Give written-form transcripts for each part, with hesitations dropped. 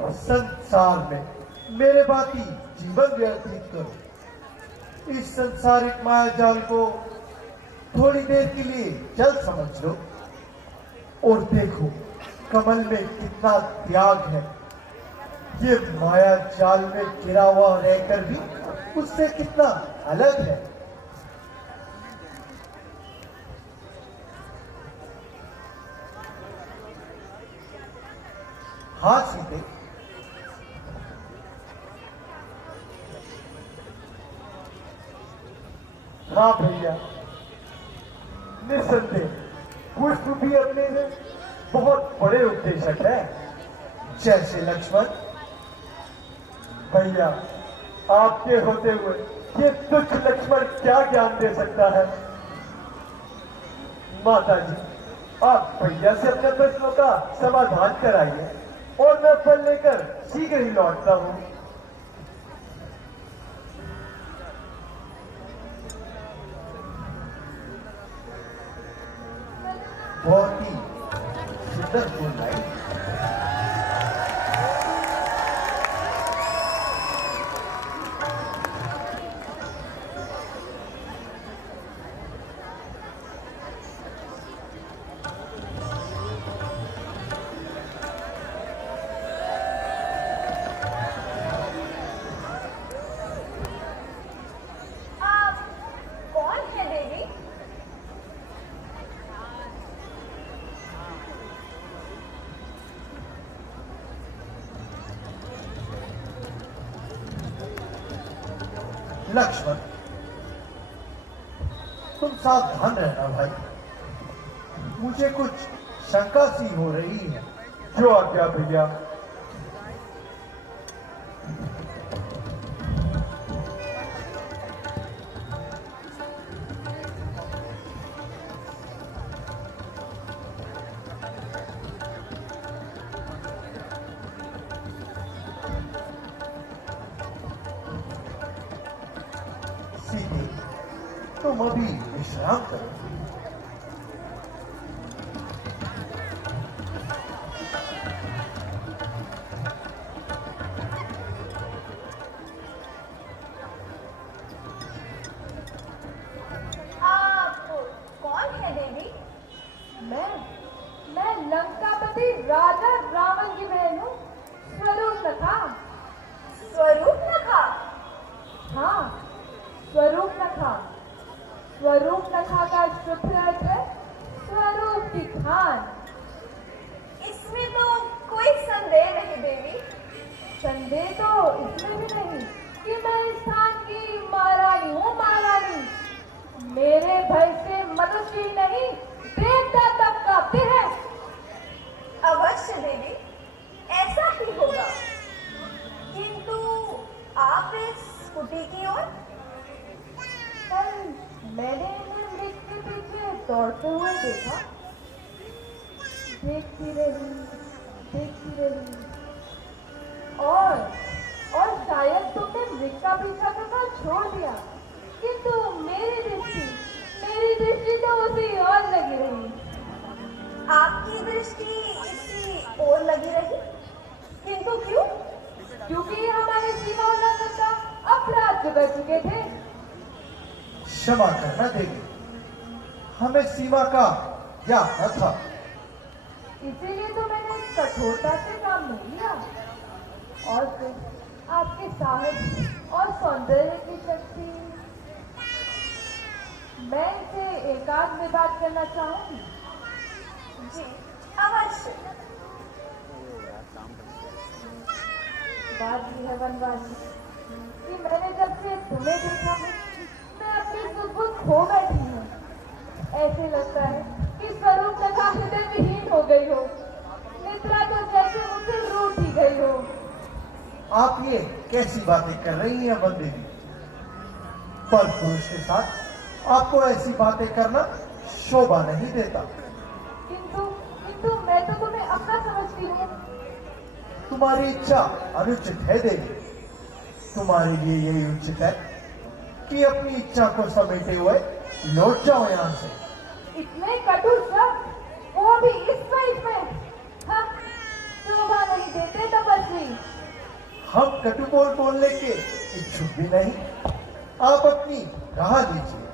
संसार में मेरे बाकी जीवन व्यतीत करो। इस संसारिक माया जाल को थोड़ी देर के लिए जल समझ लो और देखो कमल में कितना त्याग है। ये माया जाल में गिरा हुआ रहकर भी उससे कितना अलग है। हाँ सीते, हाँ भैया, निस्संदेह पुष्प भी अपने में बहुत बड़े उपदेशक है। जैसे लक्ष्मण। भैया, आपके होते हुए ये तुच्छ लक्ष्मण क्या ज्ञान दे सकता है। माता जी, आप भैया से अपने प्रश्नों का समाधान कराइए और मैं फल लेकर शीघ्र ही लौटता हूँ। बहुत ही सुंदर फूल लाई। लक्ष्मण, तुम सावधान रहना भाई। मुझे कुछ शंका सी हो रही है। जो आज्ञा भैया। सीते, तुम अभी विश्राम करो। मैं लंकापति राजा रावण की बहन हूँ, स्वरूप नखा। स्वरूप नखा? हाँ, स्वरूप नखा। स्वरूप नखा का शुभ अर्थ है स्वरूप की खान। इसमें तो कोई संदेह नहीं देवी। संदेह तो इसमें भी नहीं कि मैं इस स्थान की महारानी हूँ, महारानी। मेरे भय से मनुष्य नहीं, देवता तक कांपते हैं। अवश्य देवी, ऐसा ही होगा। किंतु आप इस कुटी की ओर? कल मैंने इन्हें मृग के पीछे दौड़ते हुए देखा। देखती रही, देखती रही, और शायद तुमने मृग का पीछा करना छोड़ दिया, किंतु मेरी दृष्टि तो उसी और लगी रही। आपकी दृष्टि इसी ओर लगी रही? किंतु क्यों? क्योंकि हमारे सीमा उल्लंघन का अपराध जो कर चुके थे। क्षमा करना देवी, हमें सीमा का ज्ञान न था। इसीलिए तो मैंने कठोरता से काम नहीं लिया। और फिर आपके साहस और सौंदर्य की शक्ति, मैं इसे एकांत में बात करना चाहूंगी। जी अवश्य। बात यह है वनवासी कि मैंने जब से तुम्हें देखा है, मैं अपनी सुध खो बैठी हूँ। ऐसे लगता है कि स्वरूप नखा हृदय विहीन हो गई हो, निद्रा तो जैसे मुझसे रूठ ही गई हो। आप ये कैसी बातें कर रही हैं वन देवी? पर पुरुष के साथ आपको ऐसी बातें करना शोभा नहीं देता। किंतु मैं तो तुम्हें अपना समझती हूँ। तुम्हारी इच्छा अनुचित है देवी। तुम्हारे लिए यही उचित है कि अपनी इच्छा को समेटे हुए लौट जाओ यहाँ से। इतने कटु शब्द, वो भी इसमें हाँ, शोभा नहीं देते तपस्वी। हम कटु बोल बोलने के इच्छुक भी नहीं। आप अपनी राह लीजिए।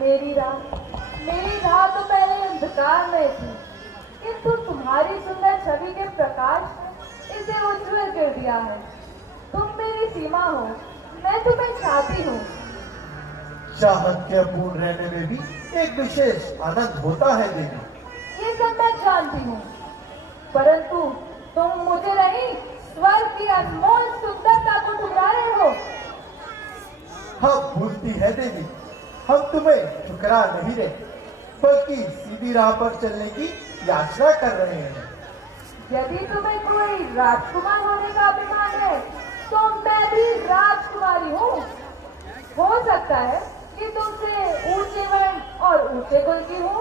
मेरी राह तो पहले अंधकार में थी, किंतु तुम्हारी सुंदर छवि के प्रकाश ने इसे उज्जवल कर दिया है। तुम मेरी सीमा हो, मैं तुम्हें चाहती हूँ। चाहत के अपूर्ण रहने में भी एक विशेष आनंद होता है देवी। ये सब मैं जानती हूँ, परंतु तुम मुझे नहीं, स्वर्ग की अनमोल सुंदरता को ठुकरा रहे हो। हाँ भूलती है देवी, हम तुम्हें ठुकरा नहीं रहे, बल्कि सीधी राह पर चलने की याचना कर रहे हैं। यदि तुम्हें कोई राजकुमार होने का अभिमान है, तो मैं भी राजकुमारी हूँ। हो सकता है कि तुमसे ऊंचे वर्ण और ऊंचे कुल की हूँ।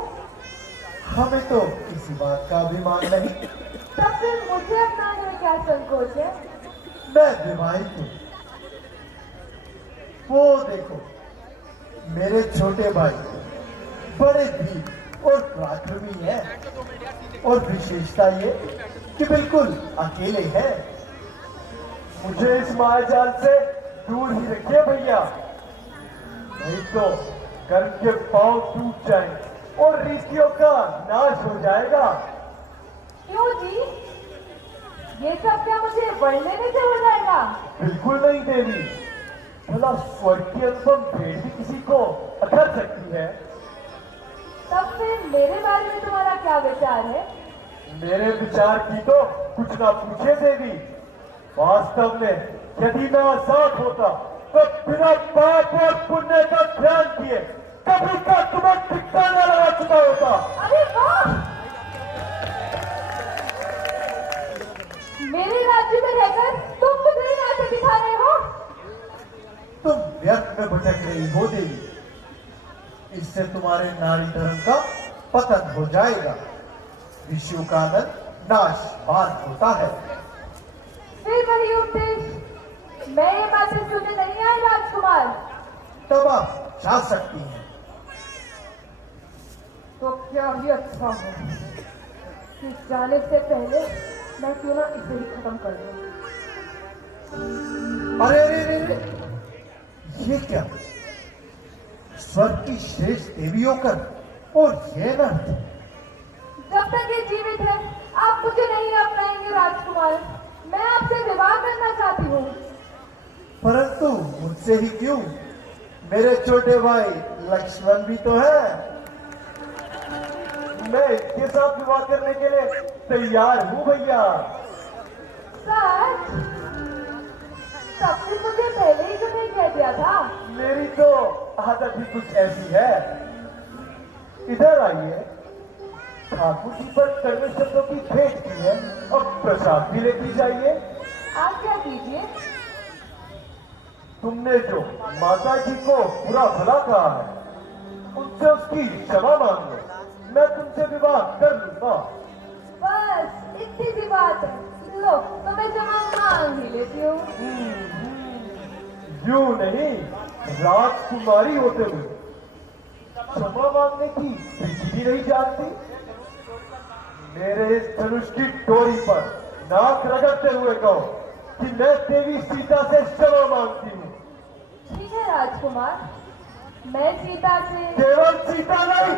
हमें तो किसी बात का अभिमान नहीं। तब फिर मुझे अपनाने में क्या संकोच है? मैं विवाहित हूँ। वो देखो, मेरे छोटे भाई बड़े वीर और पराक्रमी हैं, और विशेषता ये कि बिल्कुल अकेले हैं। मुझे इस मायाजाल से दूर ही रखिए भैया, नहीं तो कर्म के पांव टूट जाएंगे और रीतियों का नाश हो जाएगा। क्यों जी? ये सब क्या मुझे बढ़ लेने से हो जाएगा? बिल्कुल नहीं देवी, भला स्वर्ग की अनुपम भेंट भी किसी को अखर सकती है। तब फिर मेरे बारे में तुम्हारा क्या विचार है? मेरे विचार की तो कुछ ना पूछे देवी। वास्तव में यदि मैं आजाद होता तो बिना पाप और पुण्य का ध्यान किए कभी का तुम्हें ठिकाना लगा चुका होता। अरे वाह! मेरे राज्य में रहकर तुम मुझे नाते दिखा रहे हो। तुम व्यर्थ में भटक रही हो देवी, इससे तुम्हारे नारी धर्म का पतन हो जाएगा। विषयों का आनंद नाशवान होता है। फिर वही उपदेश, मैं ये बातें सुनने नहीं आई राजकुमार। तब आप जा सकती हैं। तो क्या ही अच्छा हो कि जाने से पहले मैं क्यों ना इसे ही खत्म कर दूं। अरे अरे अरे अरे, ये क्या? स्वर्ग की श्रेष्ठ देवी होकर और ये नर्क। जब तक ये जीवित है, आप मुझे नहीं अपनाएंगे राजकुमार। मैं आपसे विवाह करना चाहती हूँ। परंतु मुझसे ही क्यों? मेरे छोटे भाई लक्ष्मण भी तो है। मैं इसके साथ विवाह करने के लिए तैयार हूँ भैया। सच? तब फिर मुझे पहले ही क्यों नहीं कह दिया था? मेरी तो आदत ही कुछ ऐसी है। इधर आइए, ठाकुर जी पर कड़वे शब्दों की भेंट की है, अब प्रसाद भी लेती जाइए। आप क्या कीजिए? तुमने जो माता जी को बुरा भला कहा है, उनसे उसकी क्षमा मांग लो। मैं तुमसे विवाह कर लूंगा। बस इतनी सी बात है। लो, तो मैं क्षमा मांग ही लेती हूँ। यूं नहीं, राजकुमारी होते हुए क्षमा मांगने की विधि भी नहीं जानती। मेरे इस धनुष की डोरी पर नाक रगड़ते हुए कहो कि मैं देवी सीता से क्षमा मांगती हूँ। ठीक है राजकुमार, मैं सीता से केवल सीता नहीं,